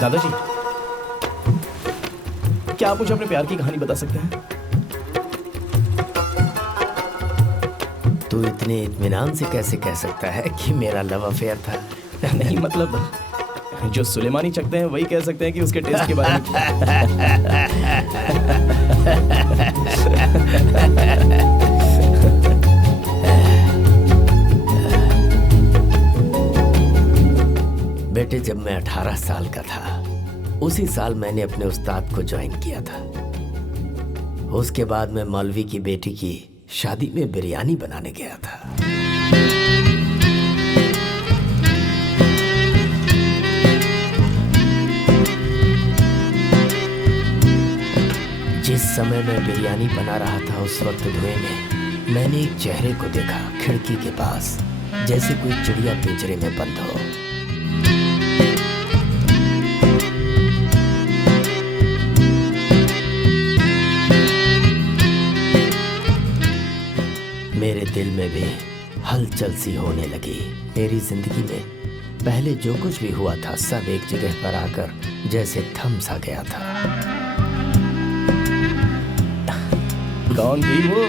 दादाजी, क्या आप मुझे अपने प्यार की कहानी बता सकते हैं? तू इतने इत्मीनान से कैसे कह सकता है कि मेरा लव अफेयर था? नहीं मतलब, जो सुलेमानी चखते हैं वही कह सकते हैं कि उसके टेस्ट के बारे में। बेटे, जब मैं 18 साल का था, उसी साल मैंने अपने उस्ताद को ज्वाइन किया था। उसके बाद मैं मौलवी की बेटी की शादी में बिरयानी बनाने गया था। जिस समय मैं बिरयानी बना रहा था, उस वक्त धुएं में मैंने एक चेहरे को देखा खिड़की के पास, जैसे कोई चिड़िया पिंजरे में बंद हो। मेरे दिल में भी हलचल सी होने लगी। मेरी जिंदगी में पहले जो कुछ भी हुआ था, सब एक जगह पर आकर जैसे थम सा गया था। कौन थी वो?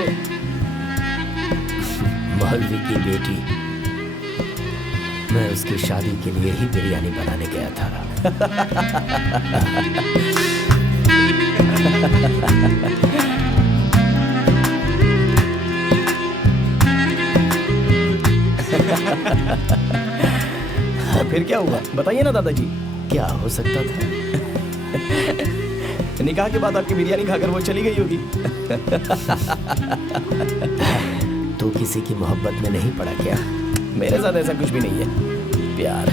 मौलवी की बेटी। मैं उसकी शादी के लिए ही बिरयानी बनाने गया था। फिर क्या हुआ, बताइए ना दादाजी। क्या हो सकता था? निकाह के बाद आपकी बिरयानी खाकर वो चली गई होगी। तू किसी की मोहब्बत में नहीं पड़ा क्या? मेरे साथ ऐसा कुछ भी नहीं है, प्यार।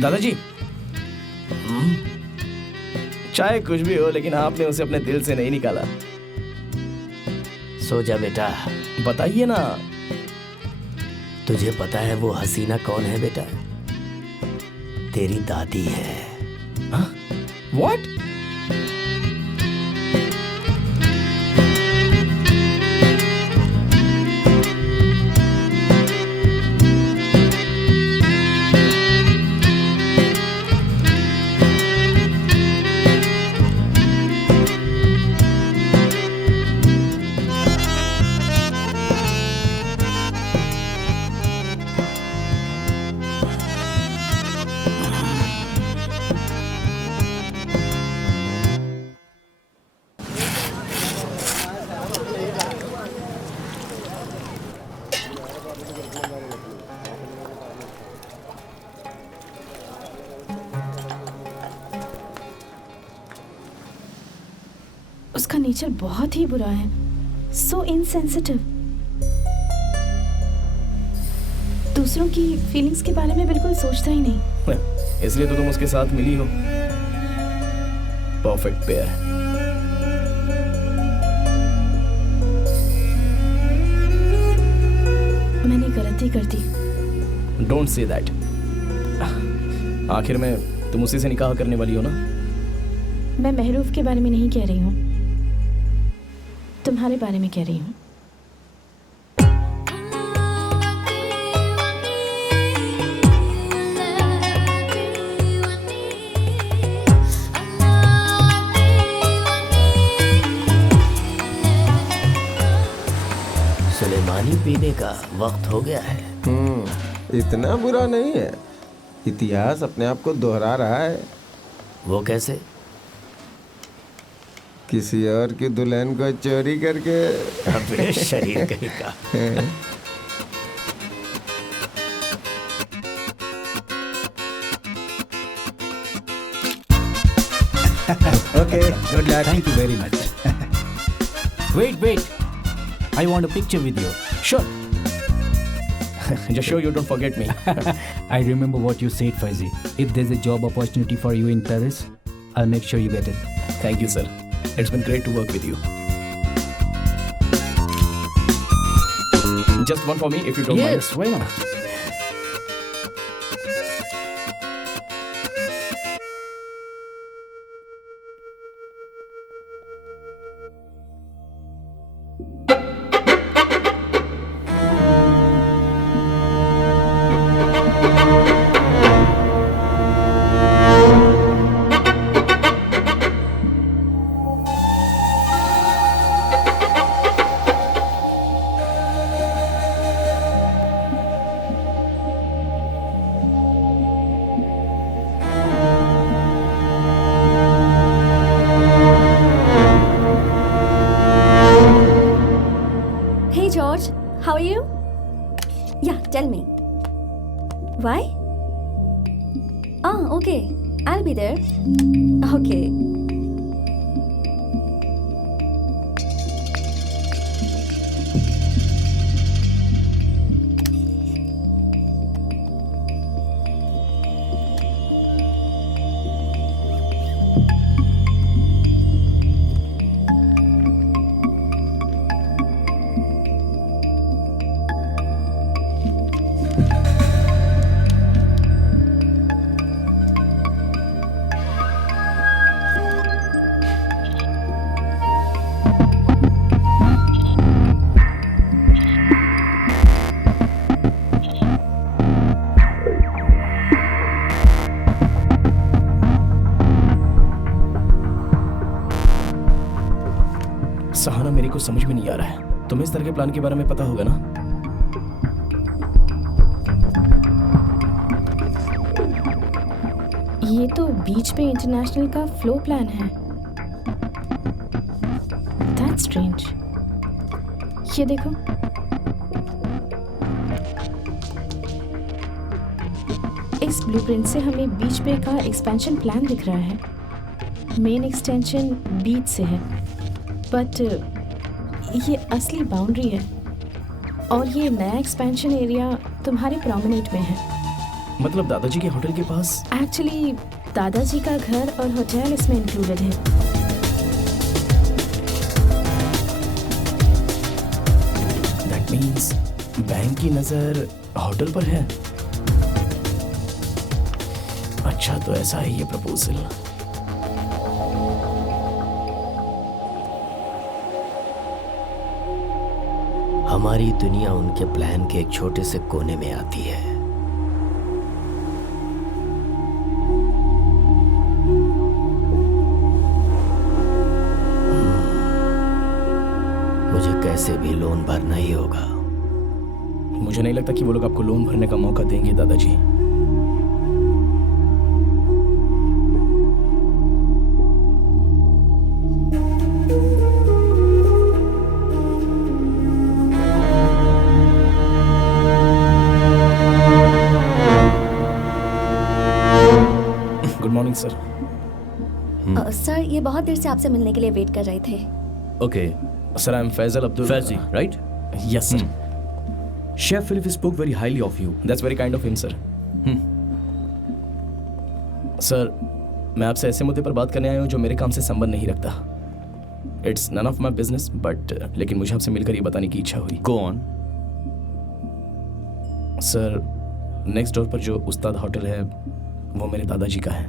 दादाजी, चाहे कुछ भी हो, लेकिन आपने उसे अपने दिल से नहीं निकाला। सो जा बेटा। बताइए ना। तुझे पता है वो हसीना कौन है बेटा? तेरी दादी है। What? उसका नेचर बहुत ही बुरा है, सो इनसेंसिटिव। दूसरों की फीलिंग्स के बारे में बिल्कुल सोचता ही नहीं। इसलिए तो तुम उसके साथ मिली हो। Perfect pair. मैंने गलती कर दी। Don't say that. आखिर में तुम उसी से निकाह करने वाली हो ना? मैं महरूफ के बारे में नहीं कह रही हूँ, तुम्हारे बारे में कह रही हूँ। सुलेमानी पीने का वक्त हो गया है। इतना बुरा नहीं है। इतिहास अपने आप को दोहरा रहा है। वो कैसे? किसी और की दुल्हन को चोरी करके। अबे शरीर कहीं का। Okay, good luck. Thank you very much. Wait. I want a picture with you. Sure. Just sure you don't forget me. I remember what you said, Faizi. If there's a job opportunity for you in Paris, I'll make sure you get it. Thank you, sir. It's been great to work with you. Just one for me, if you don't mind. Yes, why not? Why? Ah, okay. I'll be there. Okay. Sahana, मेरे को समझ में नहीं आ रहा है। तुम्हें इस तरह के प्लान के बारे में पता होगा ना? ये तो बीच पे इंटरनेशनल का फ्लो प्लान है। That's strange. ये देखो, इस ब्लूप्रिंट से हमें बीच पे का एक्सपेंशन प्लान दिख रहा है। मेन एक्सटेंशन बीच से है, बट ये असली बाउंड्री है और ये नया एक्सपेंशन एरिया तुम्हारे प्रोमेनेट में है। मतलब दादाजी के होटल के पास? एक्चुअली दादाजी का घर और होटल इसमें इंक्लूडेड है। दैट मीन्स बैंक की नजर होटल पर है। अच्छा, तो ऐसा है ये प्रपोजल। हमारी दुनिया उनके प्लान के एक छोटे से कोने में आती है। मुझे कैसे भी लोन भरना ही होगा। मुझे नहीं लगता कि वो लोग आपको लोन भरने का मौका देंगे दादाजी। Good morning sir. सर, ये बहुत देर से आपसे मिलने के लिए वेट कर रहे थे। Okay, sir, I am Faizal Abdul. Fazzi, right? Yes sir. Chef Philip spoke very highly of you. That's very kind of him sir. Sir, मैं आपसे ऐसे मुद्दे पर बात करने आया हूँ जो मेरे काम से संबंध नहीं रखता। It's none of my business, but लेकिन मुझे आपसे मिलकर ये बताने की इच्छा हुई। Go on. Sir, next door पर जो उस्ताद होटल है वो मेरे दादाजी का है।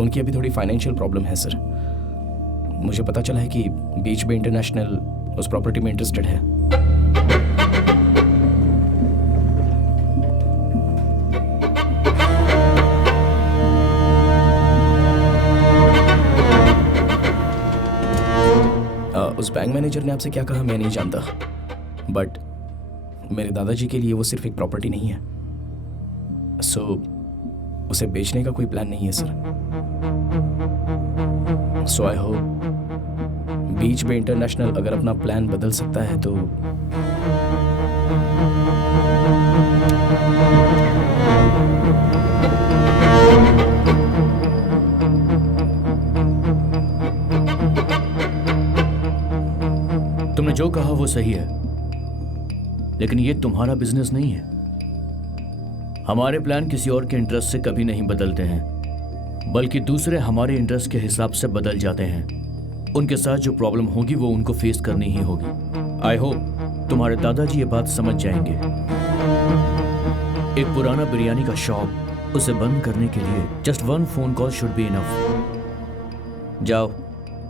उनकी अभी थोड़ी फाइनेंशियल प्रॉब्लम है सर। मुझे पता चला है कि बीच बे इंटरनेशनल उस प्रॉपर्टी में इंटरेस्टेड है। उस बैंक मैनेजर ने आपसे क्या कहा मैं नहीं जानता, बट मेरे दादाजी के लिए वो सिर्फ एक प्रॉपर्टी नहीं है। सो उसे बेचने का कोई प्लान नहीं है sir. So I hope Beach Bay International अगर अपना प्लान बदल सकता है तो तुमने जो कहा वो सही है, लेकिन ये तुम्हारा बिजनेस नहीं है। हमारे प्लान किसी और के इंटरेस्ट से कभी नहीं बदलते हैं, बल्कि दूसरे हमारे इंटरेस्ट के हिसाब से बदल जाते हैं। उनके साथ जो प्रॉब्लम होगी वो उनको फेस करनी ही होगी। आई होप तुम्हारे दादाजी ये बात समझ जाएंगे। एक पुराना बिरयानी का शॉप, उसे बंद करने के लिए just 1 phone call should be enough. जाओ,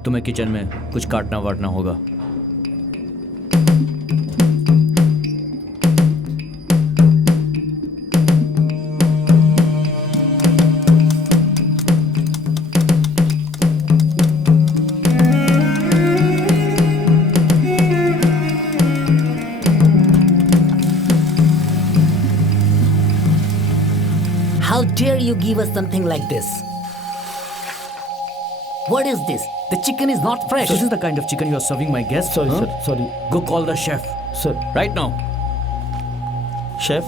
तुम्हें किचन में कुछ काटना वाटना होगा। How dare you give us something like this? What is this? The chicken is not fresh. This is the kind of chicken you are serving my guests? Sorry huh? Sir, sorry Go call the chef sir. right now. Chef,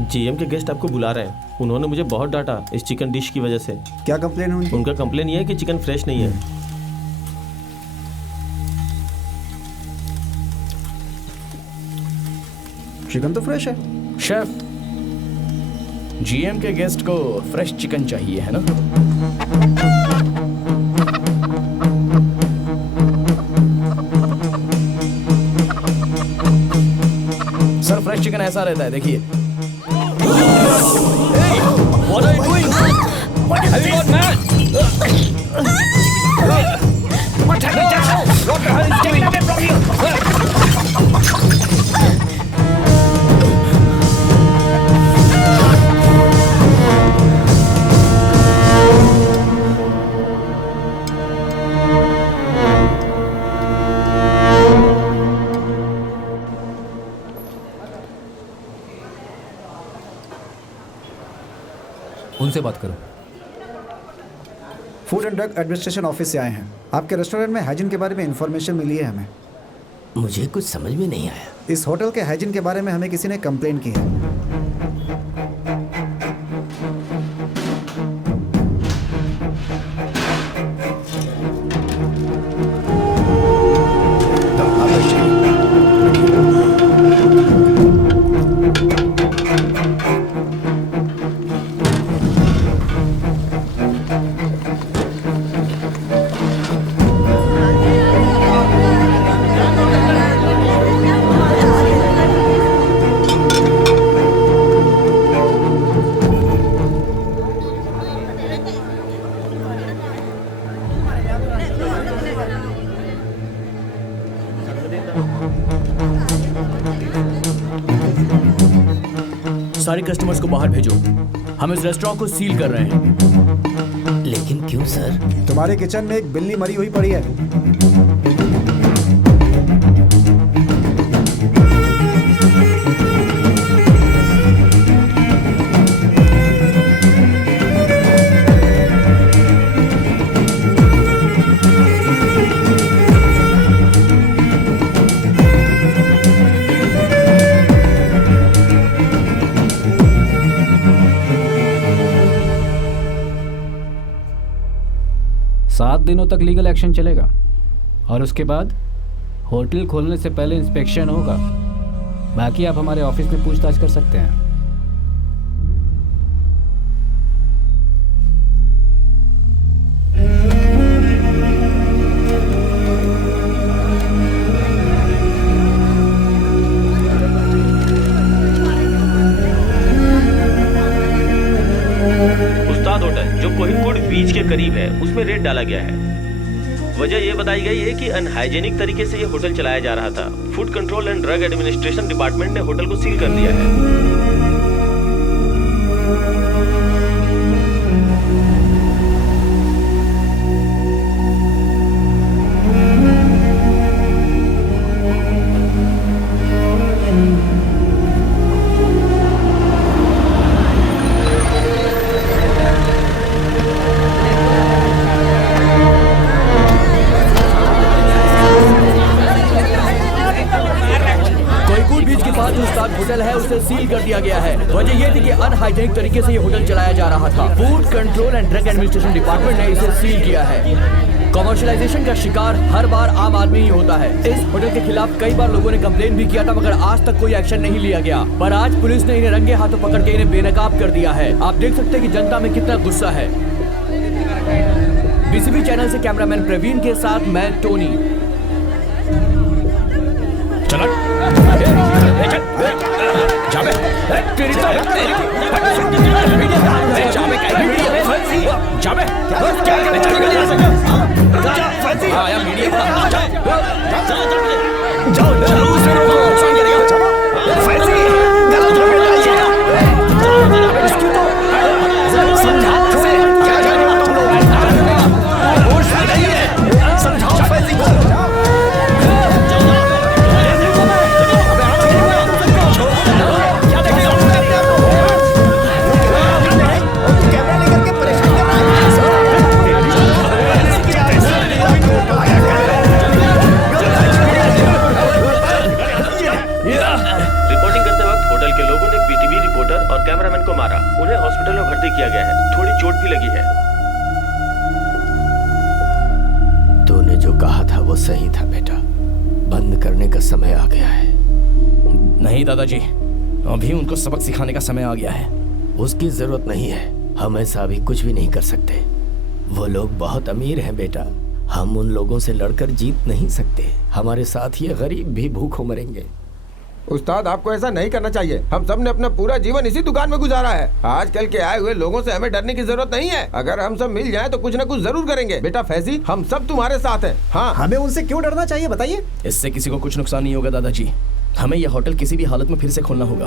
GM के guest आपको बुला रहे हैं। उन्होंने मुझे बहुत डांटा इस चिकन डिश की वजह से। क्या कंप्लेन है उनकी? उनका कंप्लेन ये है कि चिकन फ्रेश नहीं है। चिकन तो फ्रेश है। शेफ, जीएम के गेस्ट को फ्रेश चिकन चाहिए है ना? सर, फ्रेश चिकन ऐसा रहता है, देखिए। What are you doing? Have you gone mad? What the hell is getting away from you? उनसे बात करो। Food and drug administration office से आए हैं। आपके रेस्टोरेंट में हाइजीन के बारे में इंफॉर्मेशन मिली है हमें। मुझे कुछ समझ में नहीं आया। इस होटल के हाइजीन के बारे में हमें किसी ने कंप्लेंट की है। सारे कस्टमर्स को बाहर भेजो। हम इस रेस्टोरेंट को सील कर रहे हैं। लेकिन क्यों सर? तुम्हारे किचन में एक बिल्ली मरी हुई पड़ी है। दिनों तक लीगल एक्शन चलेगा और उसके बाद होटल खोलने से पहले इंस्पेक्शन होगा। बाकी आप हमारे ऑफिस में पूछताछ कर सकते हैं। उस्ताद होटल जो कोहिनूर बीच के करीब है उसमें रेड डाला गया है। वजह यह बताई गई है कि अनहाइजेनिक तरीके से यह होटल चलाया जा रहा था। Food control and drug administration department ने होटल को सील कर दिया है। होटल है उसे सील कर दिया गया है। वजह यह थी कि अनहाइजेनिक तरीके से ये होटल चलाया जा रहा था। Food control and drug administration department ने इसे सील किया है। कमर्शियलाइजेशन का शिकार हर बार आम आदमी ही होता है। इस होटल के खिलाफ कई बार लोगों ने कंप्लेन भी किया था मगर आज तक कोई एक्शन नहीं लिया गया। पर आज पुलिस ने इन्हें रंगे हाथों पकड़ के इन्हें बेनकाब कर दिया है। आप देख सकते हैं कि जनता में कितना गुस्सा है। बीसीबी चैनल से कैमरामैन प्रवीण के साथ मैं टोनी। आग भी लगी है। तूने जो कहा था वो सही था बेटा, बंद करने का समय आ गया है। नहीं दादाजी, अभी उनको सबक सिखाने का समय आ गया है। उसकी जरूरत नहीं है, हम ऐसा अभी कुछ भी नहीं कर सकते। वो लोग बहुत अमीर हैं बेटा, हम उन लोगों से लड़कर जीत नहीं सकते। हमारे साथ ये गरीब भी भूखों मरेंगे। उस्ताद, आपको ऐसा नहीं करना चाहिए। हम सब ने अपना पूरा जीवन इसी दुकान में गुजारा है। आजकल के आए हुए लोगों से हमें डरने की जरूरत नहीं है। अगर हम सब मिल जाएं तो कुछ न कुछ जरूर करेंगे। बेटा फैजी, हम सब तुम्हारे साथ हैं। हाँ, हमें उनसे क्यों डरना चाहिए बताइए? इससे किसी को कुछ नुकसान नहीं होगा दादाजी। हमें यह होटल किसी भी हालत में फिर से खोलना होगा।